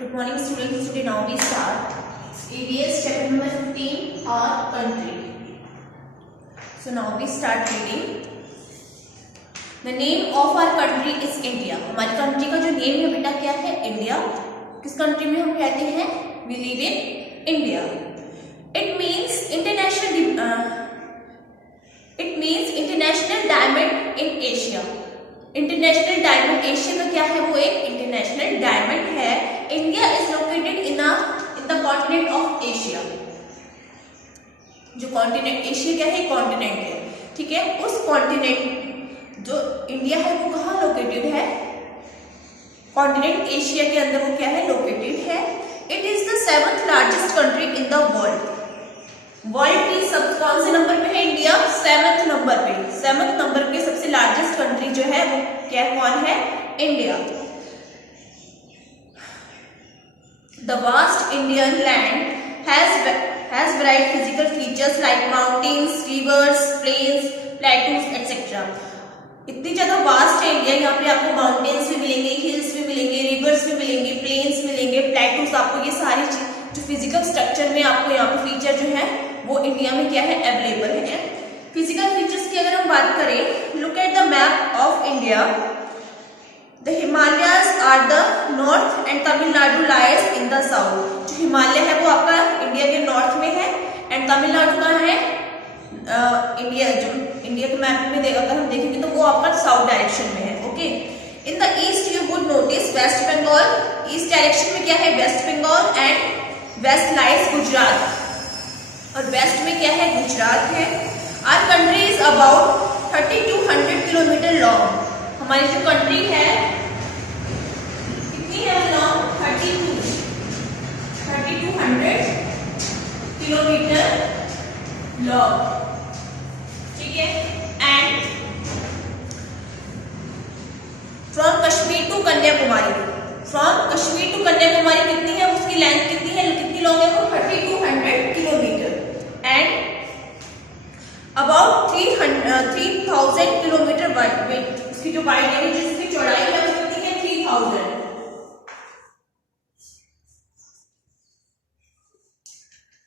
Good morning students. Today now we start EVS chapter number 15 our country. So now we start reading. The name of our country is India. हमारी country का जो name है बेटा क्या है? India. किस country में हम कहते हैं? We live in India. It means international diamond in Asia. International diamond Asia का क्या है? वो एक इंटरनेशनल डायमंड है. India is located in the continent of Asia. जो कॉन्टिनेंट एशिया क्या है? कॉन्टिनेंट है. ठीक है. उस कॉन्टिनेंट जो इंडिया है वो कहाँ लोकेटेड है? कॉन्टिनेंट एशिया के अंदर वो क्या है? लोकेटेड है. It is the 7th largest country in the world. World की सब कौन से नंबर पे है? इंडिया 7th नंबर पे. 7th नंबर पे सबसे लार्जेस्ट कंट्री जो है वो क्या कौन है? India. The vast Indian land has bright physical features like mountains, rivers, plains, plateaus etcetera. इतनी ज्यादा वास्ट है इंडिया. यहाँ पे आपको माउंटेन्स भी मिलेंगे, हिल्स भी मिलेंगे, रिवर्स भी मिलेंगे, प्लेन्स मिलेंगे, प्लेटूज. आपको ये सारी जो फिजिकल स्ट्रक्चर में आपको यहाँ पे फीचर जो है वो इंडिया में क्या है? अवेलेबल है. फिजिकल फीचर्स की अगर हम बात करें, look at the map of India. The Himalayas are the north and Tamil Nadu lies in the south. जो हिमालय है वो आपका इंडिया के नॉर्थ में है एंड तमिलनाडु का है इंडिया के मैप में अगर हम देखेंगे तो वो आपका साउथ डायरेक्शन में है. Okay. In the east you would notice west Bengal. East direction में क्या है? West Bengal and west lies Gujarat. और वेस्ट में क्या है? गुजरात है. Our country is about 3200 kilometre long. हमारी जो कंट्री है कितनी है लॉन्ग? 3200 kilometre long. ठीक है. And from Kashmir to Kanyakumari. From Kashmir to Kanyakumari कितनी है? उसकी लेंथ कितनी है? कितनी लॉन्ग है वो? 3200 kilometre. And about 3000 kilometre wide. उसकी जो वाइड है जिसकी चौड़ाई है वो कितनी है? 3000.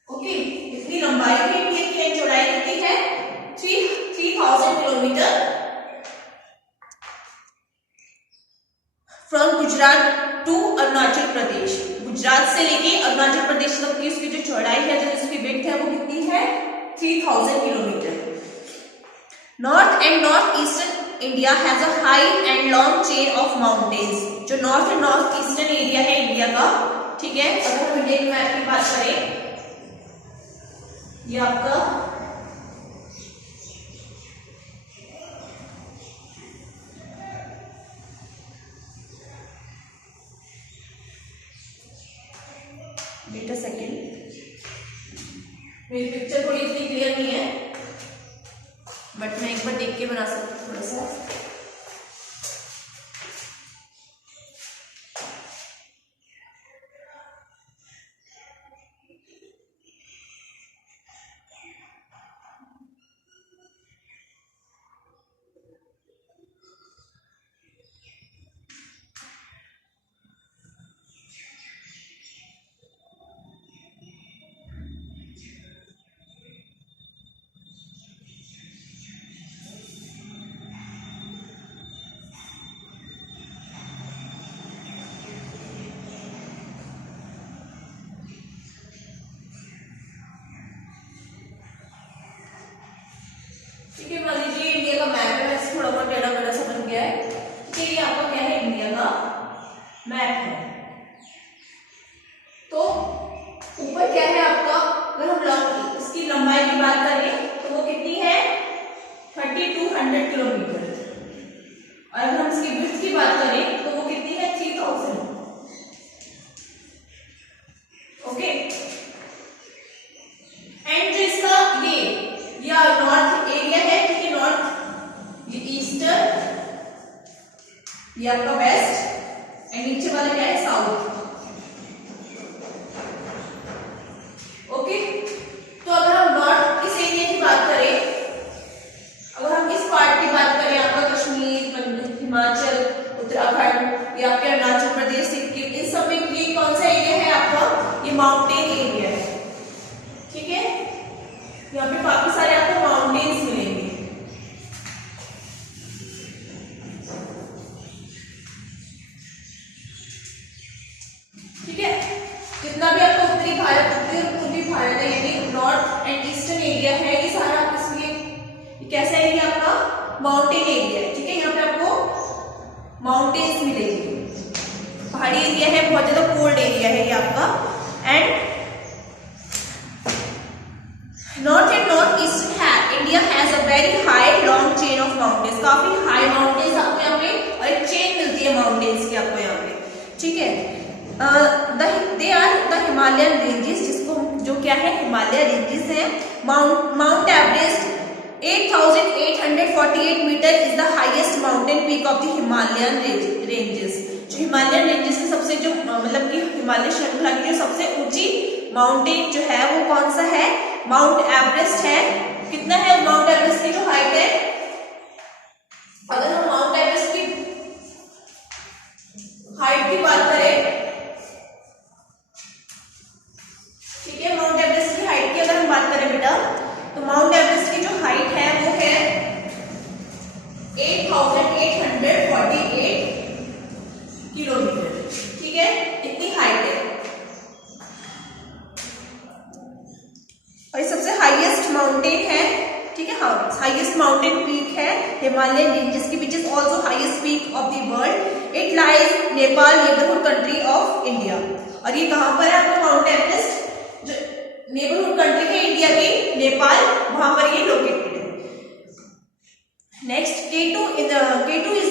ओके. इतनी लंबाई है इंडिया की. चौड़ाई कितनी है? 3000 kilometre. From Gujarat to Arunachal Pradesh. Gujarat से लेके अरुणाचल प्रदेश तक की उसकी जो चौड़ाई है, जो उसकी विड्थ है वो कितनी है? 3000 kilometre. North and north eastern India has a high and long chain of mountains. जो north and north eastern area है इंडिया का, ठीक है. अगर हम इंडियन मैप की बात करें, ये आपका वेट अ सेकेंड, मेरी पिक्चर थोड़ी इतनी क्लियर नहीं है बट मैं एक बार देख के बना सकती हूँ थोड़ा सा. ठीक है. मान लीजिए इंडिया का मैप है. वैसे थोड़ा बहुत टेढ़ा मेढ़ा सा बन गया है. ठीक है. ये आपका क्या है? इंडिया का मैप है. तो ऊपर क्या है आपका? अगर हम इसकी लंबाई की बात करें तो वो कितनी है? 3200 किलोमीटर. और अगर हम इसकी विड्थ की बात करें तो वो कितनी है? 3000. ओके. एंड जो इसका ये नॉर्थ एरिया है, ठीक है. नॉर्थ, ये ईस्टर्न, ये आपका वेस्ट एंड नीचे वाला क्या है? साउथ. ओके. तो अगर हम नॉर्थ इस एरिया की बात करें, अगर हम इस पार्ट की बात करें, आपका कश्मीर, हिमाचल, उत्तराखंड, या आपके अरुणाचल प्रदेश, सिक्किम, इन सब में ये कौन सा माउंटेन एरिया है, ठीक है। यहाँ पे काफी सारे आपको माउंटेन्स मिलेंगे। ठीक है, जितना भी आपको उत्तरी भारत, पूर्वी भारत है, यानी नॉर्थ एंड ईस्टर्न एरिया है, ये सारा इसलिए कैसा एरिया आपका माउंटेन एरिया है, ठीक है। यहाँ पे आपको माउंटेन्स मिलेंगे, पहाड़ी एरिया है, बहुत ज्यादा कोल्ड एरिया है ये आपका। And north and north east India has a very high long chain of mountains, काफी हाई माउंटेन्स आपको यहाँ पे और एक चेन मिलती है माउंटेन्स की आपको यहाँ पे, ठीक है। They are the Himalayan ranges, जिसको जो क्या है हिमालय रेंजेस है। Mount Everest 8,848 metre is the highest mountain peak of the Himalayan ranges. जो हिमालयन रेंजेस में सबसे जो मतलब कि हिमालय श्रृंखला की जो सबसे ऊंची माउंटेन जो है वो कौन सा है, माउंट एवरेस्ट है। कितना है माउंट एवरेस्ट की जो हाइट है, अगर हम माउंट एवरेस्ट की हाइट की बात करें, ठीक है, माउंट एवरेस्ट की हाइट की अगर हम बात करें बेटा, तो माउंट एवरेस्ट की जो हाइट है वो है 8,848 किलोमीटर, ठीक है, इतनी हाइट है। और ये सबसे हाईएस्ट माउंटेन है, ठीक है, हाँ, हाईएस्ट माउंटेन पीक है हिमालयन रेंजेस की, which is also highest peak of the world. It lies Nepal neighbourhood country of India. और ये कहां पर है आपको माउंट एवरेस्ट, जो नेबरहुड कंट्री है इंडिया की, नेपाल, वहां पर ये लोकेटेड है। Next K2 is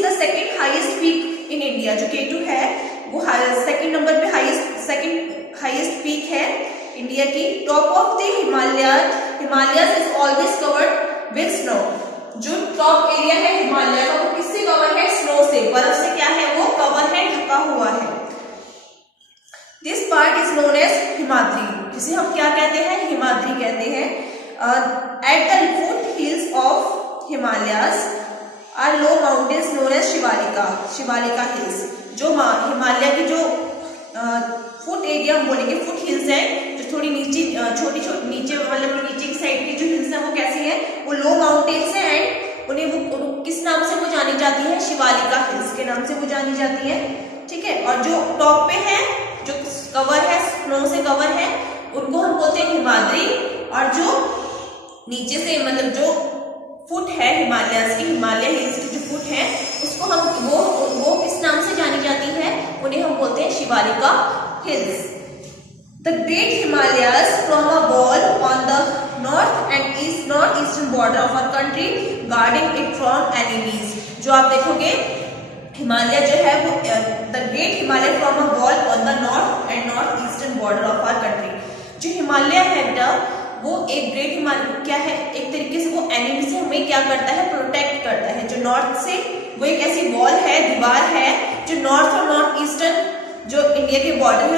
the second highest peak in India. जो K2 है वो सेकंड नंबर पे सेकंड हाईएस्ट पीक है इंडिया की। Top of the Himalayas is always covered with snow. जो टॉप एरिया है हिमालय का वो किससे कवर है, स्नो से, बर्फ से क्या है वो कवर है, ढका हुआ है। This part is known as Himadri, जिसे हम क्या कहते हैं, हिमाद्री कहते हैं। At the foot hills of Himalayas are low mountains known as Shivalika hills. जो हिमालय की जो फुट एरिया हम बोलेंगे, फुट हिल्स है, जो थोड़ी नीचे छोटी नीचे मतलब नीचे की साइड की जो हिल्स है वो कैसी है, वो लो माउंटेन्स है। एंड उन्हें वो किस नाम से वो जानी जाती है, शिवालिका हिल्स के नाम से वो जानी जाती है, ठीक है। और जो टॉप पे है, जो कवर है, स्नो से कवर है, उनको हम बोलते हैं हिमाद्री। और जो नीचे से मतलब जो फुट है हिमालयस की, हिमालय हिल्स की जो फुट है, उसको हम वो किस नाम से जानी जाती है, उन्हें हम बोलते हैं Shivalika hills. The great Himalayas from a wall on the north eastern border of our country guarding it from enemies. जो आप देखोगे हिमालय जो है वो the great Himalaya from a wall on the north eastern border of our country. जो हिमालय है बेटा वो एक ग्रेट हिमालय क्या है, एक तरीके से वो एनिमी से हमें क्या करता है, प्रोटेक्ट करता है। जो नॉर्थ से वो एक ऐसी वॉल है, दीवार है, जो नॉर्थ और नॉर्थ ईस्टर्न जो इंडिया के बॉर्डर है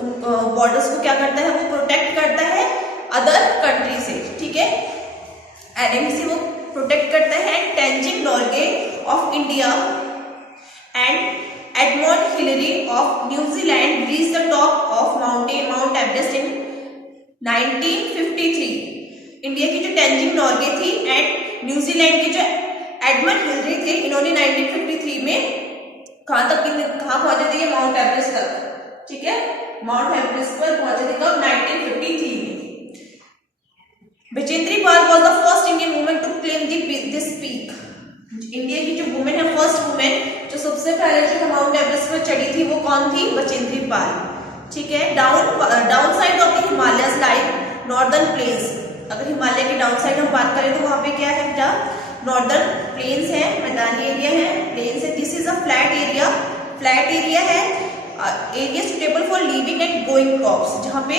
उन बॉर्डर्स को क्या करता है, वो प्रोटेक्ट करता है अदर कंट्री से, ठीक है, एनिमी से वो प्रोटेक्ट करता है। Tenzing Norgay of India and Edmund Hillary of New Zealand reach the top of mount Everest in 1953। India की जो तेंजिंग नोर्गे थी एंड न्यूजीलैंड के जो एडमंड हिलरी थे, इन्होंने 1953 में कहां पहुंचे थे, माउंट एवरेस्ट तक, ठीक है, माउंट एवरेस्ट पर पहुंचे थे कब, 1953 में। Bachendri Pal was the first Indian woman to claim this peak. India की जो वुमेन है, फर्स्ट वुमेन जो सबसे पहले जो माउंट एवरेस्ट पर चढ़ी थी, वो कौन थी, बचेंद्री पाल, ठीक है। Down side of the Himalayas like northern plains. अगर हिमालय के डाउन साइड हम बात करें तो वहां पे क्या है बेटा, नॉर्दर्न प्लेन्स है, मैदानी एरिया है, प्लेन्स है। This is a flat area है, area suitable for living and growing crops, जहाँ पे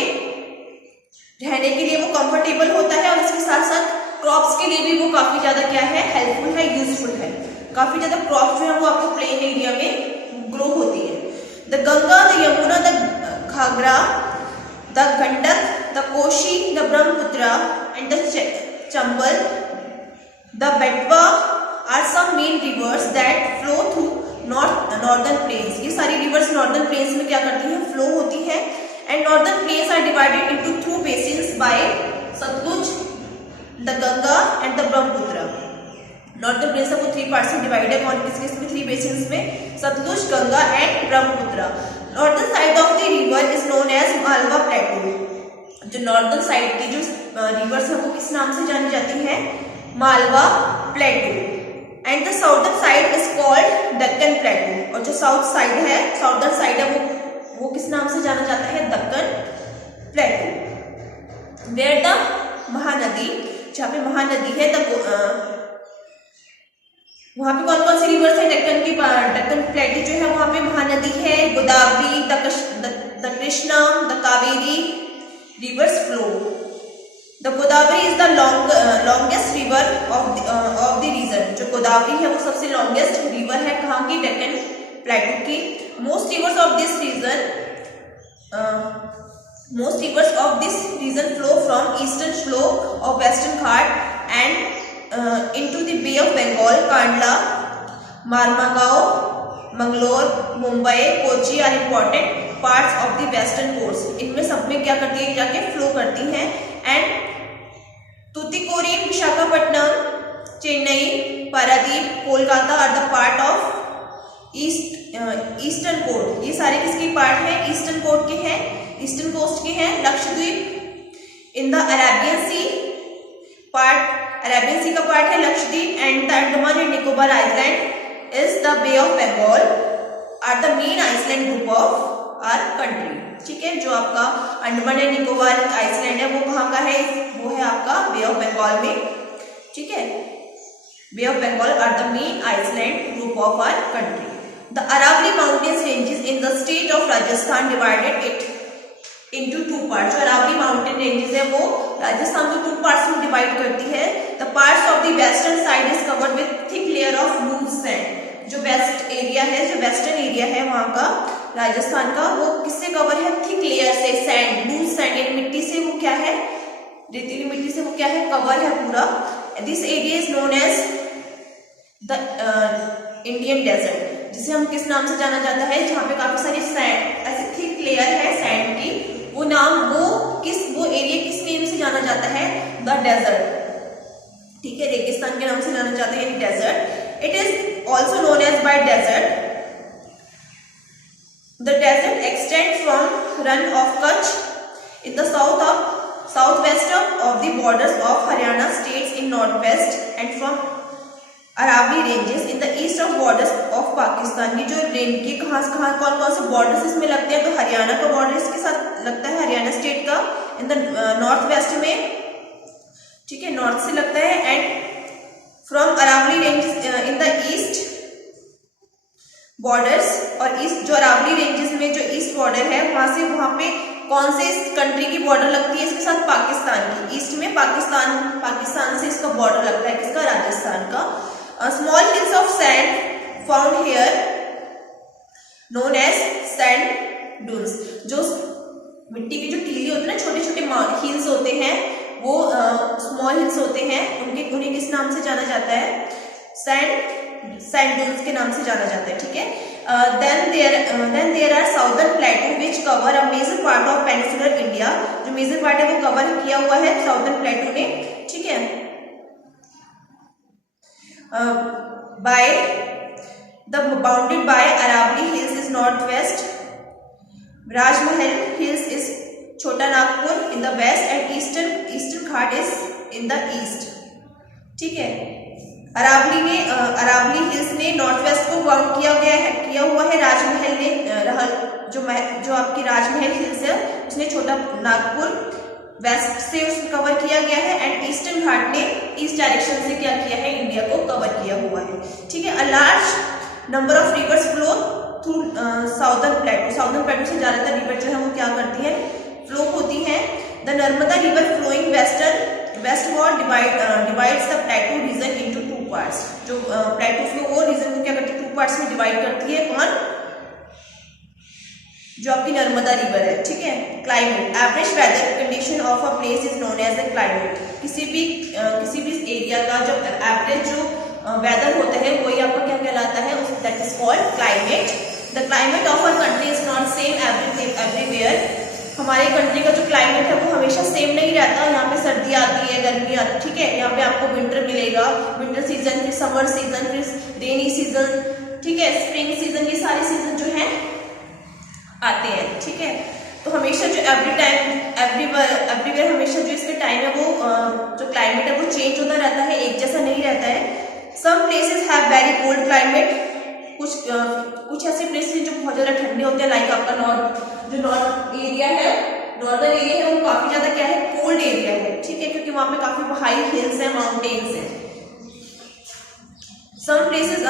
रहने के लिए वो कंफर्टेबल होता है और इसके साथ साथ क्रॉप्स के लिए भी वो काफी ज्यादा क्या है, हेल्पफुल है, यूजफुल है। काफी ज्यादा क्रॉप्स जो है वो आपको प्लेन एरिया में ग्रो होती है। The Ganga, the Yamuna, the Ghaghara, the Gandak, the Kosi, the Brahmaputra and the Chambal, the Betwa are some main rivers that flow through northern plains. ये सारी रिवर्स नॉर्दर्न प्लेन्स में क्या करती हैं, फ्लो होती है। And northern plains are divided into two basins by Satluj, the Ganga and the Brahmaputra. Northern plains आपको 3 parts में डिवाइड है, कौन किस किस में 3 बेसिन्स में, Sutlej, Ganga and Brahmaputra. Northern side of the river is known as Malwa plateau. जो नॉर्दर्न साइड की जो रिवर्स है वो किस नाम से जानी जाती है, Malwa plateau. And the southern side is called Deccan plateau. और जो साउथ साइड है, साउदर्न साइड है वो किस नाम से जाना जाता है, Deccan plateau. Where the Mahanadi, जहाँ पे महानदी है वहां पे कौन कौन सी रिवर्स है, दक्कन प्लेटू जो है वहां पे महानदी है, Godavari, the Krishna, the Kaveri rivers flow. The Godavari is the longest river of the region. जो गोदावरी है वो सबसे लॉन्गेस्ट रिवर है कहाँ की, दक्कन प्लेटू की. Most rivers of this region flow from eastern slope of western Ghat and into the Bay of Bengal. Kandla, Marmagao, Mangalore, Mumbai, Kochi are important parts of the western coast. इनमें सब में क्या करती है, जाके फ्लो करती हैं. And Tuticorin, Visakhapatnam, Chennai, Paradip, Kolkata are the part of eastern coast. ये सारे किसके पार्ट हैं, ईस्टर्न कोस्ट के हैं, ईस्टर्न कोस्ट के हैं. Lakshadweep in the Arabian Sea का पार्ट है Lakshadweep. And the Andaman and Nicobar island is the Bay of Bengal are the main island group of our country. ठीक है, जो आपका अंडमान एंड निकोबार आइसलैंड है वो कहाँ का है, वो है आपका बे ऑफ बंगाल में. ठीक है, bay of Bengal are the main island group of our country. The Aravalli mountains ranges in the state of Rajasthan divided it into 2 parts. जो अरावली माउंटेन रेंजेस है वो राजस्थान को 2 पार्ट्स में डिवाइड करती है. The parts of the western side is covered with thick layer of loose sand. जो west area है, जो वेस्टर्न एरिया है वहां का राजस्थान का, वो किससे कवर है, थिक लेयर से, सैंड, लूज सैंड यानी मिट्टी से वो क्या है, रेतीली मिट्टी से वो क्या है, कवर है पूरा. This area is known as the Indian desert, जिसे हम किस नाम से जाना जाता है, जहाँ पे काफी सारी सैंड, ऐसे थिक लेयर है सैंड की, वो एरिया किस नेम से जाना जाता है, द डेजर्ट. ठीक है, रेगिस्तान के नाम से जाना जाता है यानी desert. It is also known as by desert. The desert extend from Rann of Kutch in the south west of the borders of Haryana states in north west and from Aravalli ranges in the east of borders of Pakistan. की जो range के कहाँ कौन कौन से borders इसमें लगते हैं, तो हरियाणा का बॉर्डर इसके साथ लगता है, हरियाणा स्टेट का इन द नॉर्थ वेस्ट में. ठीक है, नॉर्थ से लगता है. And from Aravalli ranges in the east borders, और ईस्ट जो अरावली रेंजेस में जो ईस्ट बॉर्डर है वहां पे कौन से इस कंट्री की बॉर्डर लगती है, इसके साथ पाकिस्तान की. ईस्ट में पाकिस्तान से इसका बॉर्डर लगता है, किसका, राजस्थान का. Small hills of sand found here known as sand dunes. जो मिट्टी की जो टीली होती है ना, छोटे छोटे हिल्स होते हैं, वो स्मॉल हिल्स होते हैं, उन्हें किस नाम से जाना जाता है, सैंड ड्यून्स के नाम से जाना जाता है. ठीक है. Then there are southern plateau which cover a major part of peninsular India. जो मेजर पार्ट है वो कवर किया हुआ है साउदर्न प्लेटू ने. ठीक है, bounded by Aravali Hills is northwest, Rajmahal Hills is Chota Nagpur in the west and Eastern Ghat is in the east. ठीक है, अरावली हिल्स ने नॉर्थ वेस्ट को बाउंड किया हुआ है. राजमहल ने जो आपकी राजमहल हिल्स है उसने छोटा नागपुर वेस्ट से उसको कवर किया गया है. एंड ईस्टर्न घाट ने ईस्ट डायरेक्शन से क्या किया है, इंडिया को कवर किया हुआ है. ठीक है. A large number of reverse flow through southern प्लेटू से ज्यादातर रिवर जो है वो क्या करती है, फ्लो होती है. The Narmada river flowing westward divides the plateau region into 2 parts. जो प्लेटू फ्लो वो रीजन को क्या करती है, 2 पार्ट्स में डिवाइड करती है. कौन, जो आपकी नर्मदा रिवर है. ठीक है. Climate, average weather condition of a place is known as a climate. किसी भी एरिया का जो एवरेज जो वेदर होता है वही आपका क्या कहलाता है, that is called climate. The climate of a country is not same everywhere. हमारे कंट्री का जो क्लाइमेट है वो हमेशा सेम नहीं रहता। यहाँ पे सर्दी आती है, गर्मी आती है, ठीक है। यहाँ पे आपको विंटर मिलेगा, विंटर सीजन, फिर समर सीजन, फिर रेनी सीजन, ठीक है, स्प्रिंग सीजन, ये सारे सीजन जो है आते हैं, ठीक है। तो हमेशा जो एवरीवेयर हमेशा जो इसका टाइम है वो जो क्लाइमेट है वो चेंज होता रहता है, एक जैसा नहीं रहता है। Some places have very cold climate, कुछ ऐसे प्लेसेस जो बहुत ज्यादा ठंडे होते हैं, लाइक आपका नॉर्थ एरिया है, नॉर्दर्न एरिया है, वो काफी ज्यादा क्या है, कोल्ड एरिया है, ठीक है, क्योंकि वहां पे काफी हाई हिल्स है, माउंटेन्स है। Some places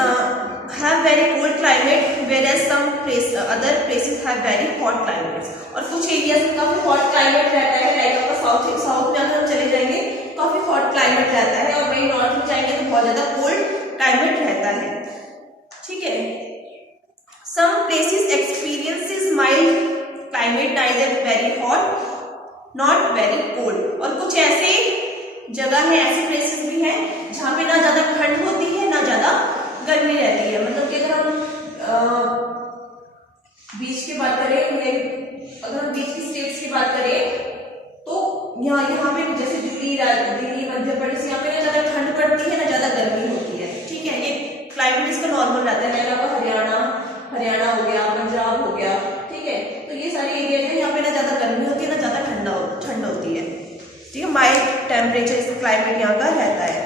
have very cold climate, whereas other places have very hot climates. और कुछ एरियाज में काफी हॉट क्लाइमेट रहता है, लाइक आपका साउथ में अगर हम चले जाएंगे काफी हॉट क्लाइमेट रहता है, और वहीं नॉर्थ में जाएंगे तो बहुत ज्यादा कोल्ड क्लाइमेट रहता है, ठीक है। Some places experiences mild climate, neither very hot not very cold. और कुछ ऐसे जगह है, ऐसे प्लेसेस भी हैं जहाँ पे ना ज्यादा ठंड होती है ना ज्यादा गर्मी रहती है। मतलब कि अगर हम बीच की बात करें, अगर हम बीच की स्टेट्स की बात करें तो यहाँ पे जैसे दिल्ली, मध्य प्रदेश, यहाँ पे ना ज्यादा ठंड पड़ती है ना ज्यादा गर्मी होती है, ठीक है। ये क्लाइमेट इसका नॉर्मल रहता है। आपका हरियाणा हो गया, पंजाब हो गया, ठीक है। तो ये सारे एरिया है यहाँ पे ना ज्यादा गर्मी होती है ना ज्यादा ठंड होती है, ठीक है। माइल्ड टेम्परेचर इसका क्लाइमेट यहाँ का रहता है।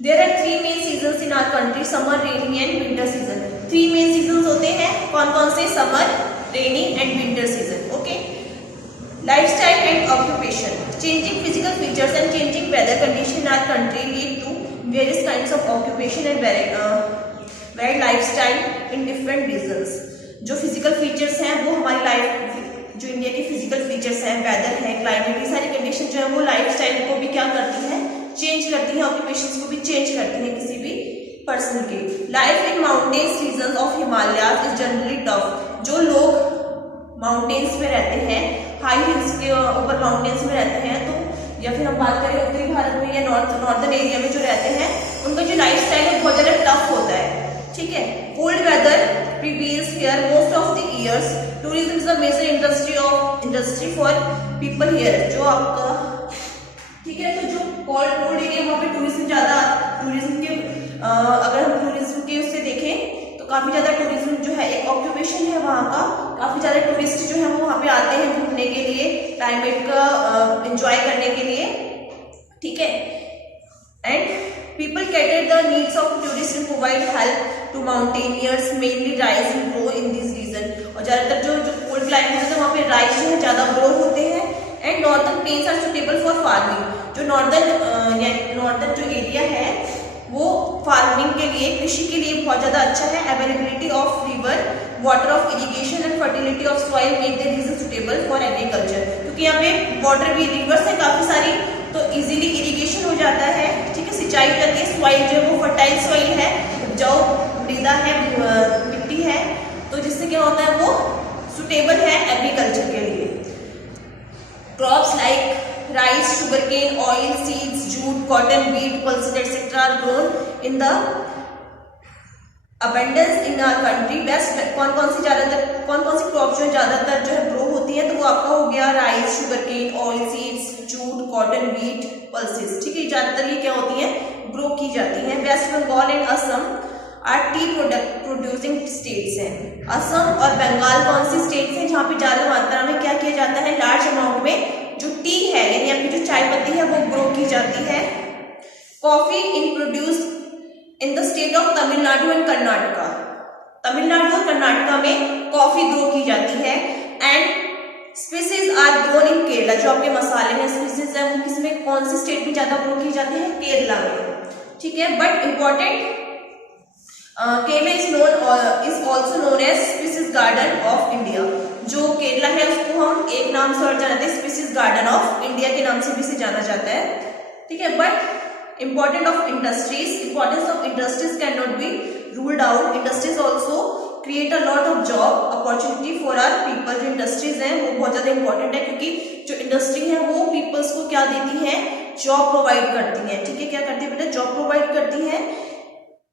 There are 3 main seasons in our country, summer, rainy and winter season. 3 main seasons होते हैं, कौन कौन से, summer, rainy and winter season, okay. Lifestyle and occupation, changing physical features and changing weather condition in our country lead to various kinds of occupation and varied lifestyle in different regions. जो physical features हैं वो हमारी life, जो India के physical features हैं, weather है, climate, ये सारी कंडीशन जो है वो लाइफस्टाइल को भी क्या करती है, चेंज करती है, ऑक्यूपेशंस को भी चेंज करती है किसी भी पर्सन के। Life in mountains region of Himalayas is generally tough. जो लोग माउंटेन्स में रहते हैं, हाई हिल्स के ऊपर माउंटेन्स में रहते हैं, तो या फिर हम बात करें उत्तरी भारत में या नॉर्दर्न एरिया में जो रहते हैं, उनका जो लाइफस्टाइल है बहुत ज्यादा टफ होता है, ठीक है। Cold weather prevails here most of the years. Tourism is the major industry for people here. जो आपका, ठीक है, तो जो कोल्ड एरिया वहाँ पे टूरिज्म के अगर हम टूरिज्म के उससे देखें तो काफी ज्यादा टूरिज्म जो है एक ऑक्यूपेशन है वहाँ का। काफी ज्यादा टूरिस्ट जो है वो वहाँ पे आते हैं घूमने के लिए, क्लाइमेट का एंजॉय करने के लिए, ठीक है। And people cater the needs of tourists and provide help to mountaineers, mainly rise and grow in this region. और ज्यादातर जो कोल्ड क्लाइमेट होता है वहाँ पे राइस जो है ज्यादा ग्रो होते हैं। And northern plains are suitable for farming. जो नॉर्दर्न जो एरिया है वो फार्मिंग के लिए, कृषि के लिए बहुत ज्यादा अच्छा है। Availability of river water of irrigation and fertility of soil make the region suitable for agriculture. क्योंकि यहाँ पे वाटर भी, रिवर्स है काफी सारी, तो इजीली इरिगेशन हो जाता है, ठीक है, सिंचाई हो जाती है। सॉइल जो है वो फर्टाइल सॉइल है, उपजाऊ मृदा है, मिट्टी है, तो जिससे क्या होता है वो सुटेबल है एग्रीकल्चर के लिए। Crops like rice, sugarcane, oil, seeds, jute, cotton, wheat, pulses etcetera are grown in the abundance in our country. Best कौन कौन सी क्रॉप जो है ज्यादातर जो है ग्रो होती है, तो वो आपका हो गया rice, sugarcane, oil seeds, jute, cotton, wheat, pulses, ठीक है। ज्यादातर ये क्या होती है, ग्रो की जाती है। West Bengal and Assam are tea producing states हैं। असम और बंगाल कौन सी स्टेट्स हैं जहाँ पे ज्यादा मात्रा में क्या किया जाता है, लार्ज अमाउंट में जो टी है यानी आपकी जो चाय पत्ती है वो ग्रो की जाती है। Coffee in produce in the state of Tamil Nadu and Karnataka. Tamil Nadu और कर्नाटका में कॉफी ग्रो की जाती है। And spices are grown in Kerala. जो आपके मसाले में स्पीसीज है वो किसमें, कौन सी स्टेट में ज्यादा ग्रो की जाती है, केरला में, ठीक है। But important, Kerala is also known as spices garden of India. जो केरला है उसको हम एक नाम से और जानते हैं, स्पीसीज गार्डन ऑफ इंडिया के नाम से भी इसे जाना जाता है, ठीक है। But importance of industries cannot be ruled out. Industries also create a lot of job opportunity for our people. जो इंडस्ट्रीज हैं वो बहुत ज्यादा इंपॉर्टेंट है, क्योंकि जो इंडस्ट्री है वो पीपल्स को क्या देती है, जॉब प्रोवाइड करती है, ठीक है। क्या करती है बेटा, जॉब प्रोवाइड करती है,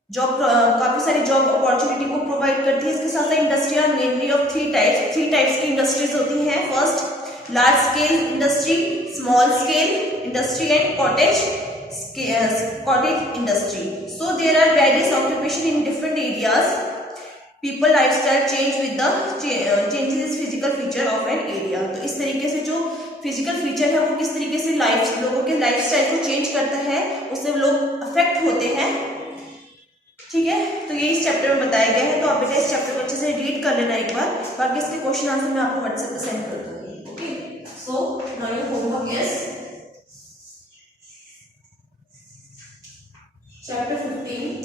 काफी सारी जॉब अपॉर्चुनिटी को प्रोवाइड करती है। इसके साथ industry are mainly of three types की इंडस्ट्रीज होती हैं। First large scale industry, small scale industry and cottage industry. So there are various occupation in different areas. People lifestyle change with the changes physical feature of an area. तो इस तरीके से जो physical feature है वो किस तरीके से लोगों के लाइफस्टाइल को चेंज करता है, उससे लोग अफेक्ट होते हैं। ठीक है, तो ये इस चैप्टर में बताया गया है। तो आप बेटा इस चैप्टर को अच्छे से रीड कर लेना एक बार, बाकी इसके क्वेश्चन आंसर मैं आपको व्हाट्सएप पे सेंड कर दूंगी। Okay, so now your homework is chapter 15